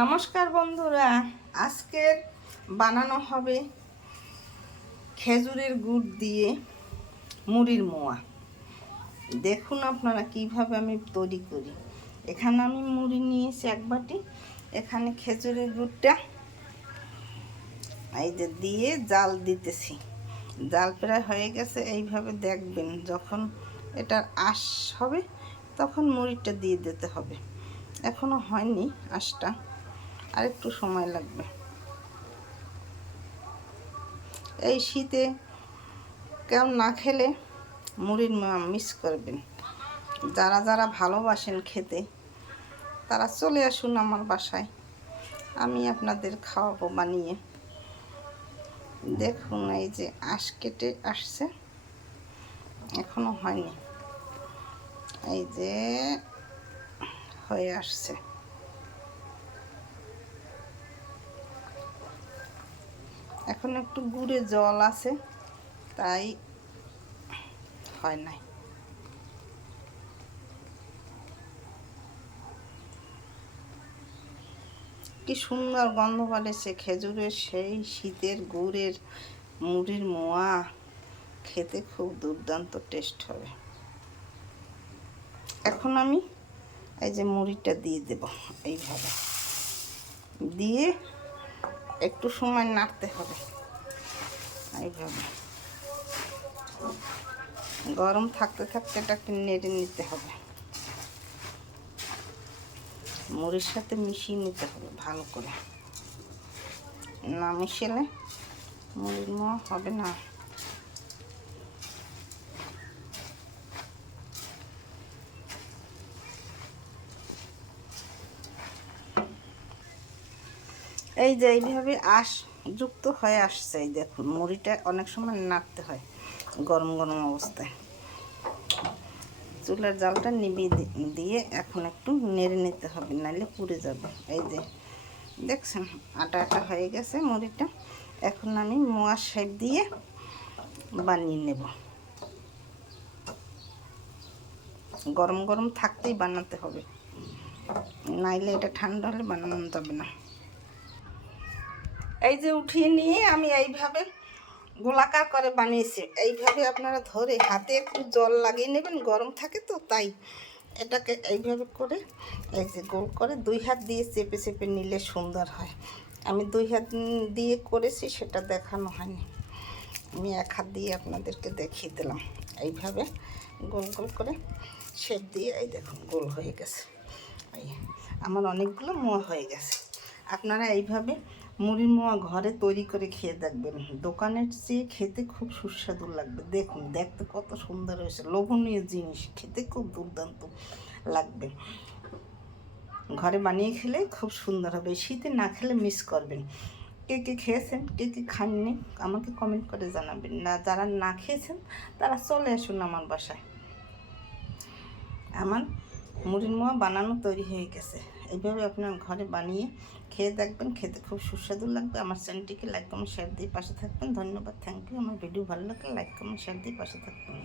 নমস্কার বন্ধুরা, আজকে বানানো হবে খেজুরের গুড় দিয়ে মুড়ির মোয়া। দেখুন আপনারা কিভাবে আমি তৈরি করি। এখানে আমি মুড়ি নিয়েছি এক বাটি, এখানে খেজুরের গুড়টা এই যে দিয়ে জাল দিতেছি। জাল প্রায় হয়ে গেছে। এইভাবে দেখবেন যখন এটার আঁশ হবে তখন মুড়িটা দিয়ে দিতে হবে। এখনো হয়নি আঁশটা, আর একটু সময় লাগবে। এই শীতে কেউ না খেলে মুড়ির মিস করবেন। যারা যারা ভালোবাসেন খেতে তারা চলে আসুন আমার বাসায়, আমি আপনাদের খাওয়াবো বানিয়ে। দেখুন এই যে আঁশ কেটে আসছে, এখনো হয়নি, এই যে হয়ে আসছে। এখন একটু গুড়ে জল আছে তাই হয় নাই। কি সুন্দর গন্ধ বাড়েছে খেজুরের, সেই শীতের গুড়ের মুড়ির মোয়া খেতে খুব দুর্দান্ত টেস্ট হবে। এখন আমি এই যে মুড়িটা দিয়ে দেব, এইভাবে দিয়ে একটু সময় নাড়তে হবে। এইভাবে গরম থাকতে থাকতে এটাকে নেড়ে নিতে হবে, মুড়ির সাথে মিশিয়ে নিতে হবে ভালো করে। না মিশালে মুড়ির মোয়া হবে না। এই যে এইভাবে আঁশ যুক্ত হয়ে আসছে। এই দেখুন মুড়িটা অনেক সময় নাড়তে হয় গরম গরম অবস্থায়। চুলার জালটা নিভিয়ে দিয়ে এখন একটু নেড়ে নিতে হবে, নাহলে পুড়ে যাবে। এই যে দেখছেন আটা আটা হয়ে গেছে মুড়িটা। এখন আমি মোয়ার শেপ দিয়ে বানিয়ে নেব। গরম গরম থাকতেই বানাতে হবে, নাইলে এটা ঠান্ডা হলে বানানো যাবে না। এই যে উঠিয়ে নিয়ে আমি এইভাবে গোলাকার করে বানিয়েছি। এইভাবে আপনারা ধরে হাতে একটু জল লাগিয়ে নেবেন, গরম থাকে তো তাই। এটাকে এইভাবে করে এই যে গোল করে দুই হাত দিয়ে চেপে চেপে নিলে সুন্দর হয়। আমি দুই হাত দিয়ে করেছি, সেটা দেখানো হয়নি, আমি এক হাত দিয়ে আপনাদেরকে দেখিয়ে দিলাম। এইভাবে গোল গোল করে শেপ দিয়ে এই দেখুন গোল হয়ে গেছে। এই আমার অনেকগুলো মোয়া হয়ে গেছে। আপনারা এইভাবে মুড়ির মোয়া ঘরে তৈরি করে খেয়ে দেখবেন, দোকানের চেয়ে খেতে খুব সুস্বাদু লাগবে। দেখুন দেখতে কত সুন্দর হয়েছে, লোভনীয় জিনিস, খেতে খুব দুর্দান্ত লাগবে। ঘরে বানিয়ে খেলে খুব সুন্দর হবে। শীতে না খেলে মিস করবেন। কে কে খেয়েছেন, কে কে খাননি আমাকে কমেন্ট করে জানাবেন। না যারা না খেয়েছেন তারা চলে আসুন আমার বাসায়। আমার মুড়ির মোয়া বানানো তৈরি হয়ে গেছে। এইভাবে আপনার ঘরে বানিয়ে খেয়ে দেখবেন, খেতে খুব সুস্বাদু লাগবে। আমার চ্যানেলটিকে লাইক কমেন্ট শেয়ার দিয়ে পাশে থাকবেন। ধন্যবাদ, থ্যাংক ইউ। আমার ভিডিও ভালো লাগলে লাইক কমেন্ট শেয়ার দিয়ে পাশে থাকবেন।